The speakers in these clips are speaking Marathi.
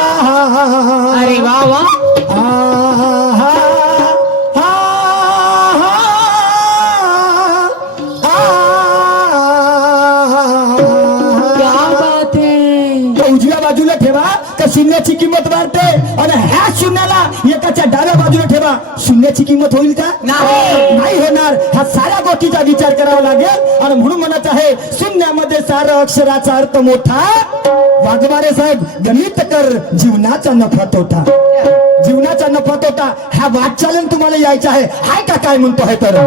अरे वा वा. क्या बात है. उजव्या बाजूला ठेवा तर शून्याची किंमत वाढते आणि ह्या शून्याला एकाच्या डाव्या बाजूला ठेवा शून्याची किंमत होईल का? नाही होणार. हा साऱ्या गोष्टीचा विचार करावा लागेल आणि म्हणून म्हणत आहे शून्यामध्ये सारा अक्षराचा अर्थ मोठा. वाघमारे साहेब गणित कर जीवनाचा नफा तोटा. जीवनाचा नफा तोटा ह्या वाटचालन तुम्हाला यायचं आहे. हाय का काय म्हणतो आहे तर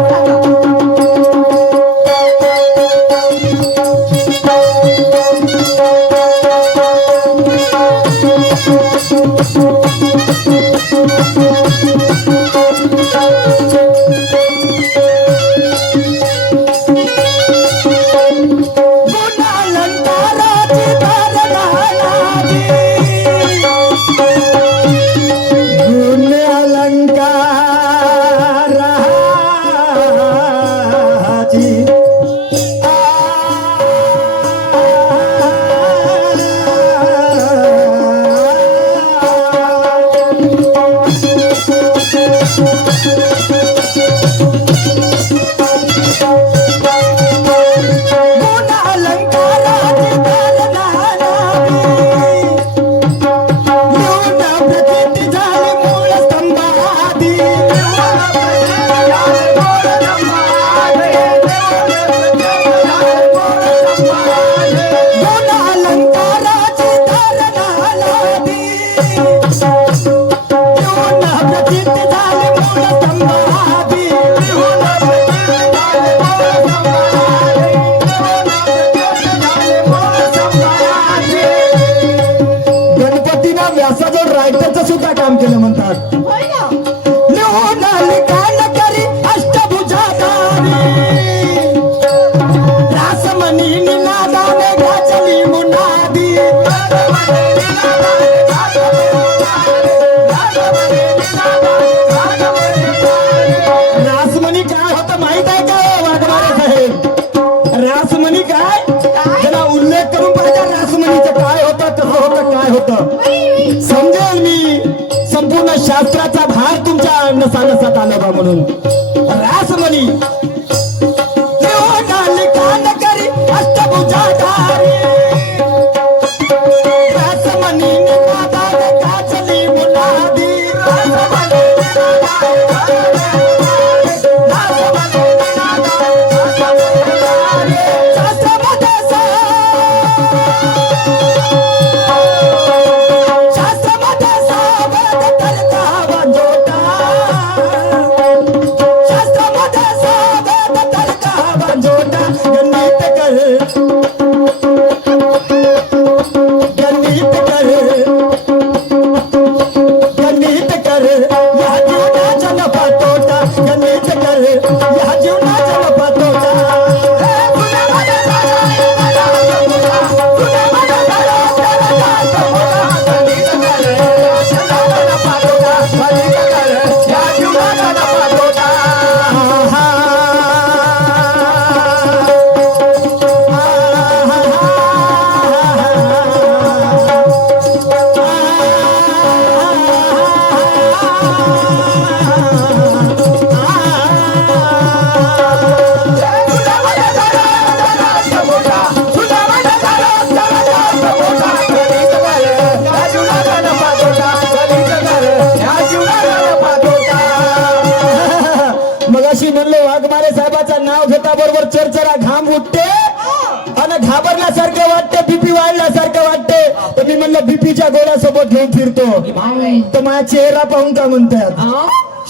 रायटरचं सुद्धा काम केलं म्हणतात. रासमणी काय होतं माहित आहे का वाघमारे साहेब? रासमणी काय त्याला उल्लेख करून पाहिजे. रासमणीचं काय होतं कसं होतं काय होतं समजेल मी. संपूर्ण शास्त्राचा भार तुमच्या नसानसात आला बा म्हणून रासमणी करी अष्टभुजाधारी रासमणी काचली मुलादी वाघमारे साहेबाचं नाव घेता बरोबर चरचरा घाम उठते आणि घाबरल्यासारखं वाटते. बीपी वाढल्यासारखं वाटते. तर मी म्हणलं बीपीच्या गोळ्यासोबत घेऊन फिरतो तर माझा चेहरा पाहून का म्हणतात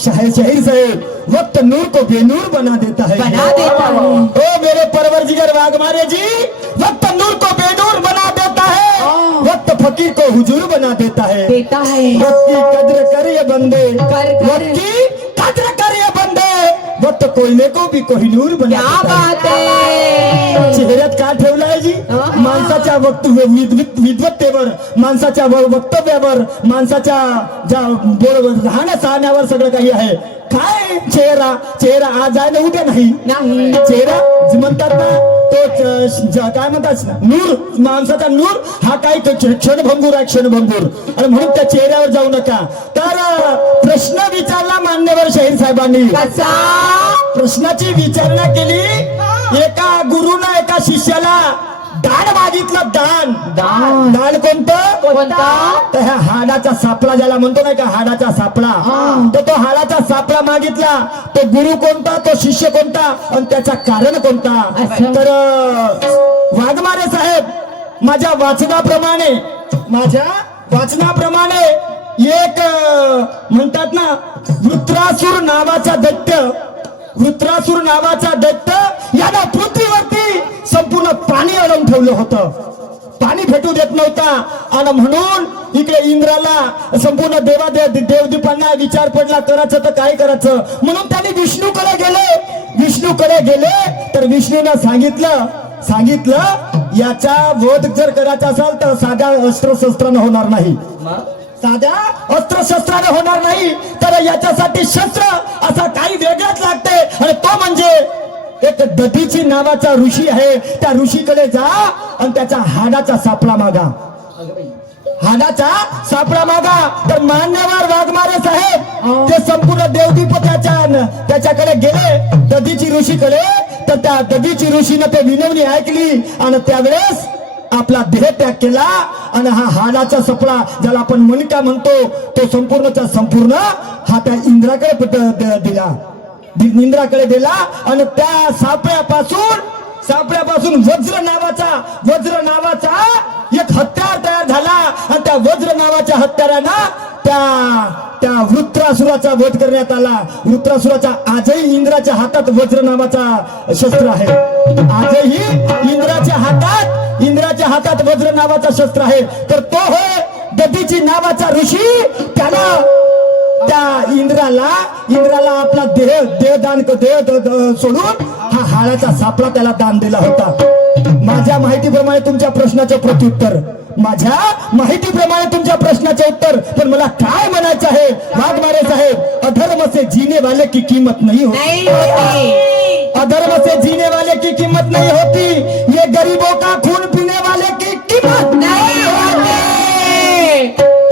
शाहीर साहेब वक्त नूर को बेनूर बना देता है. ओ मेरे परवरदिगार वाघमारे जी वक्त नूर को बेनूर बना देता है. वक्त फकीर को हुजूर बना देता है. वक्त की कद्र करे बंदे वक्त की कद्र करे बंदे वक्त कोयले को भी कोहिनूर बना. क्या बात है. चेहऱ्यात का ठेवलाय जी माणसाच्या विद्वत्तेवर, माणसाच्या वक्तव्यावर, माणसाच्या ज्या राहण्या सहाण्यावर सगळं काही आहे. काय चेहरा आज आहे ना उद्या नाही. चेहरा म्हणतात ना तो काय म्हणतात नूर, माणसाचा नूर हा काही क्षणभंगूर आहे, क्षणभंगूर. आणि म्हणून त्या चेहऱ्यावर जाऊ नका. तर प्रश्न विचारला मान्यवर शाहीर साहेबांनी. प्रश्नाची विचारणा केली. एका गुरुनं एका शिष्याला दान मागितलं. दान कोणतं? तर ह्या हाडाचा सापळा ज्याला म्हणतो नाही का, हाडाचा सापळा. तर तो हाडाचा सापळा मागितला. तो गुरु कोणता, तो शिष्य कोणता आणि त्याचा कारण कोणता? तर वाघमारे साहेब माझ्या वाचनाप्रमाणे एक म्हणतात ना वृत्रासूर नावाचा दैत्य याला पृथ्वीवरती संपूर्ण पाणी अडवून ठेवलं होतं. पाणी भेटू देत नव्हता. आणि म्हणून इकडे इंद्राला संपूर्ण देवदीपांना विचार पडला करायचं तर काय करायचं. म्हणून त्यांनी विष्णूकडे गेले. तर विष्णूने सांगितलं याचा वध जर करायचा असाल तर साध्या अस्त्रशस्त्रानं होणार नाही. होणार नाही. तर याच्यासाठी शस्त्र असा काही वेगळाच लागते. आणि तो म्हणजे एक दधीची नावाचा ऋषी आहे. त्या ऋषीकडे जा आणि त्याचा हाडाचा सापळा मागा. तर मान्यवर वाघमारे साहेब ते संपूर्ण देवदीप त्याच्याकडे गेले, दधीची ऋषीकडे. तर त्या दधीची ऋषीने ते विनवणी ऐकली आणि त्यावेळेस आपला देह त्याग केला. आणि हा हाडाचा सपळा ज्याला आपण मणका म्हणतो तो संपूर्ण हा त्या इंद्राकडे दिला. आणि त्या सापळ्यापासून वज्र नावाचा एक हत्यार तयार झाला. आणि त्या वज्र नावाच्या हत्यारानं त्या वृत्रासुराचा वध करण्यात आला. वृत्रासुराचा आजही इंद्राच्या हातात वज्र नावाचा शस्त्र आहे. आजही इंद्राच्या हातात वज्र नावाचा शस्त्र आहे. तर तो होय दधीची नावाचा ऋषी. त्याला त्या इंद्राला आपला देह सोडून हा हाडाचा सापळा त्याला दान दिला होता. माझ्या माहितीप्रमाणे तुमच्या प्रश्नाचे उत्तर. पण मला काय म्हणायचं आहे वाघमारे साहेब, अधर्म से जीने वाले की कीमत नहीं होती. अधर्म से जीने वाले की कीमत नहीं होती. ये गरीबों का खून पीने वाले की कीमत नहीं होती.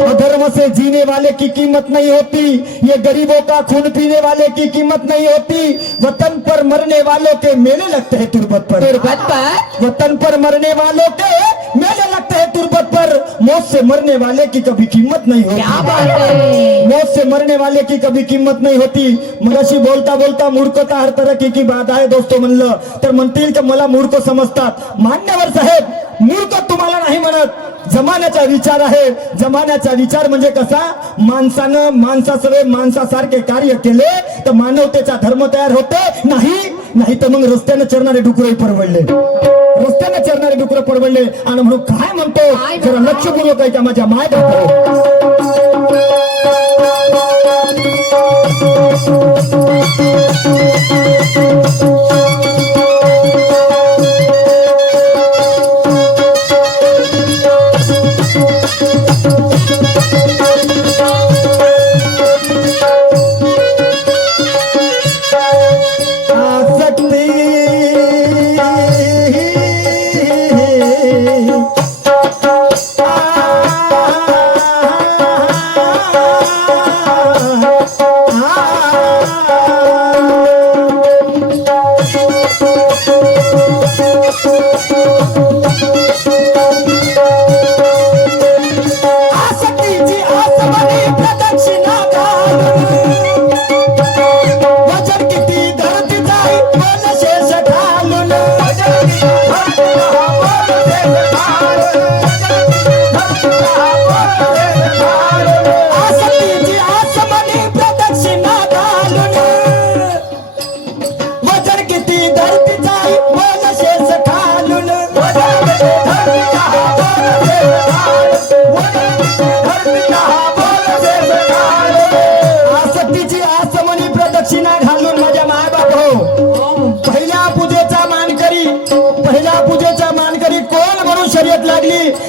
अधर्म से जीने वाले की कीमत नहीं होती. ये गरीबों का खून पीने वाले की कीमत नहीं होती. वतन पर मरने वालों के मेले लगते हैं तुरबत पर. वतन पर मरने वालों के मेले लगते हैं तुरबत पर. मौत से मरने वाले की कभी कीमत नहीं होती. मौत से मरने वाले की कभी कीमत नहीं होती. मगाशी बोलता मूर्खता हर तरह की बात आहे दोस्तो म्हणलं तर म्हणतील की मला मूर्ख समजतात. मान्यवर साहेब मूर्ख तुम्हाला नाही म्हणत. जमान्याचा विचार आहे. जमान्याचा विचार म्हणजे कसा, माणसासारखे कार्य केले तर मानवतेचा धर्म तयार होते. नाही तर मग रस्त्याने चरणारे डुकरही परवडले. आणि म्हणून काय म्हणतो जरा लक्षपूर्वक आहे त्या माझ्या माय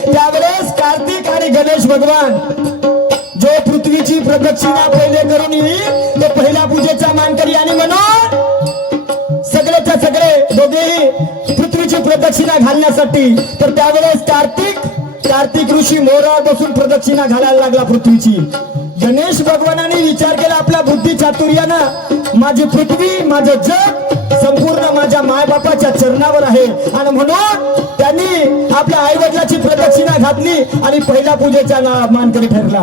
त्यावेळेस कार्तिक आणि गणेश भगवान जो पृथ्वीची प्रदक्षिणा पहिले करून येईल तो पहिल्या पूजेचा मानकरी आणि म्हणून सगळेच्या सगळे दोघेही पृथ्वीची प्रदक्षिणा घालण्यासाठी तर त्यावेळेस कार्तिक ऋषी मोरावर बसून प्रदक्षिणा घालायला लागला पृथ्वीची. गणेश भगवानाने विचार केला आपल्या बुद्धी चातुर्यानं माझी पृथ्वी माझं जग संपूर्ण माझ्या मायबापाच्या चरणावर आहे आणि म्हणून त्यांनी आपल्या आई वडिलाची प्रदक्षिणा घातली आणि पहिल्या पूजेचा मानकरी ठरला.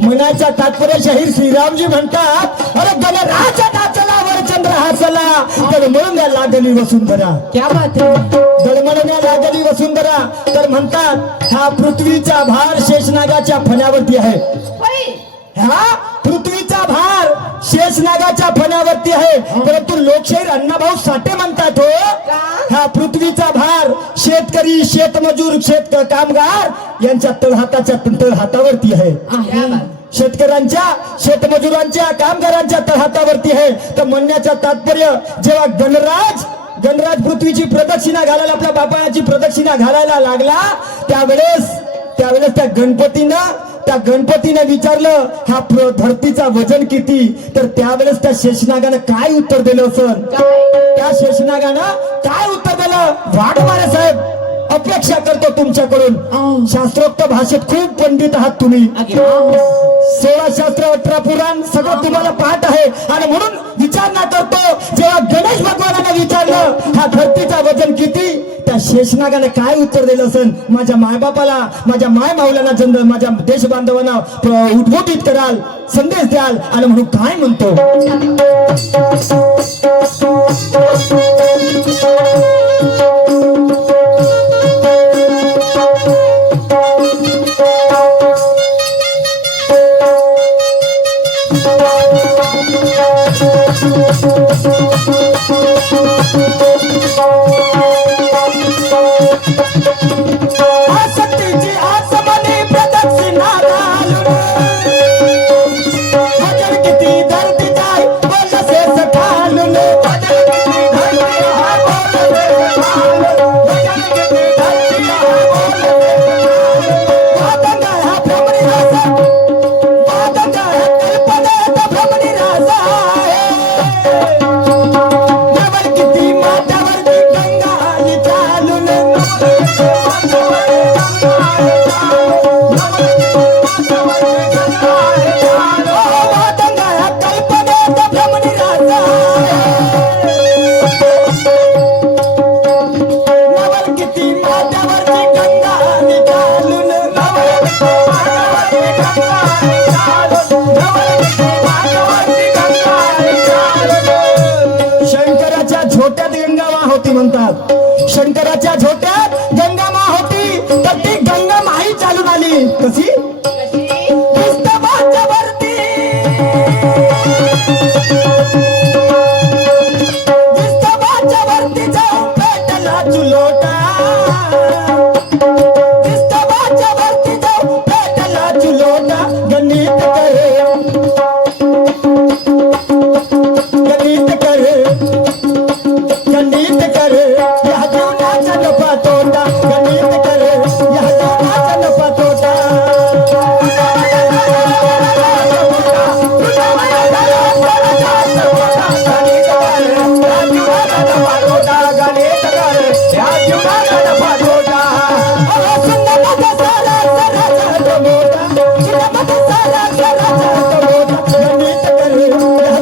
म्हणायचा तात्पर्य शाहीर श्रीरामजी म्हणतात अरे गणराज नाचला वर चंद्र हसला दळमळण्या लागली वसुंधरा. क्या बात है. दळमळण्या लागली वसुंधरा. तर म्हणतात हा पृथ्वीचा भार शेषनागाच्या फण्यावरती आहे. हा पृथ्वीचा भार शेषनागाच्या फण्यावरती आहे. परंतु लोकशाहीर अण्णाभाऊ साठे म्हणतात हो हा पृथ्वीचा भार शेतकरी शेतमजूर कामगार यांच्या तळहातावरती आहे. शेतकऱ्यांच्या शेतमजुरांच्या कामगारांच्या तळहातावरती आहे. तर म्हणण्याचं तात्पर्य जेव्हा गणराज पृथ्वीची प्रदक्षिणा घालायला आपल्या बापाची प्रदक्षिणा घालायला लागला त्यावेळेस त्या गणपतीनं विचारलं हा धरतीचा वजन किती. तर त्यावेळेस त्या शेषनागानं काय उत्तर दिलं असेल. त्या शेषनागानं काय उत्तर दिलं. वाघमारे साहेब अपेक्षा करतो तुमच्याकडून. शास्त्रोक्त भाषेत खूप पंडित आहात तुम्ही. 16 शास्त्र 18 पुराण सगळं तुम्हाला पाठ आहे आणि म्हणून विचारणा करतो जेव्हा गणेश भगवानाने विचारलं हा धरतीचा वजन किती त्या शेषनागाने काय उत्तर दिलं असेल. माझ्या मायबापाला माझ्या माय माऊलांना माझ्या देश बांधवांना उद्बोधित कराल संदेश द्याल आणि म्हणून काय म्हणतो. म्हणतात शंकराच्या झोट्यात गंगा मा होती तर ती गंगा माही चालून आली. कशी स्तंभाच्या वरती जाऊन पेटला चुलोटा. स्तंभाच्या वरती जाऊन पेटला चुलोटा. गणित करे या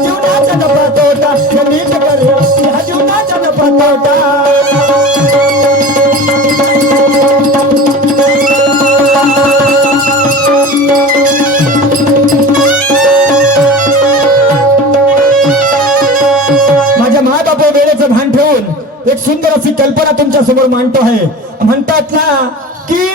जीवनाचा नफा तोटा. गणित करे या जीवनाचा नफा तोटा. माझ्या मायबाप वेळेचं भान ठेवून एक सुंदर अशी कल्पना तुमच्या समोर मांडतो आहे. म्हणतात ना की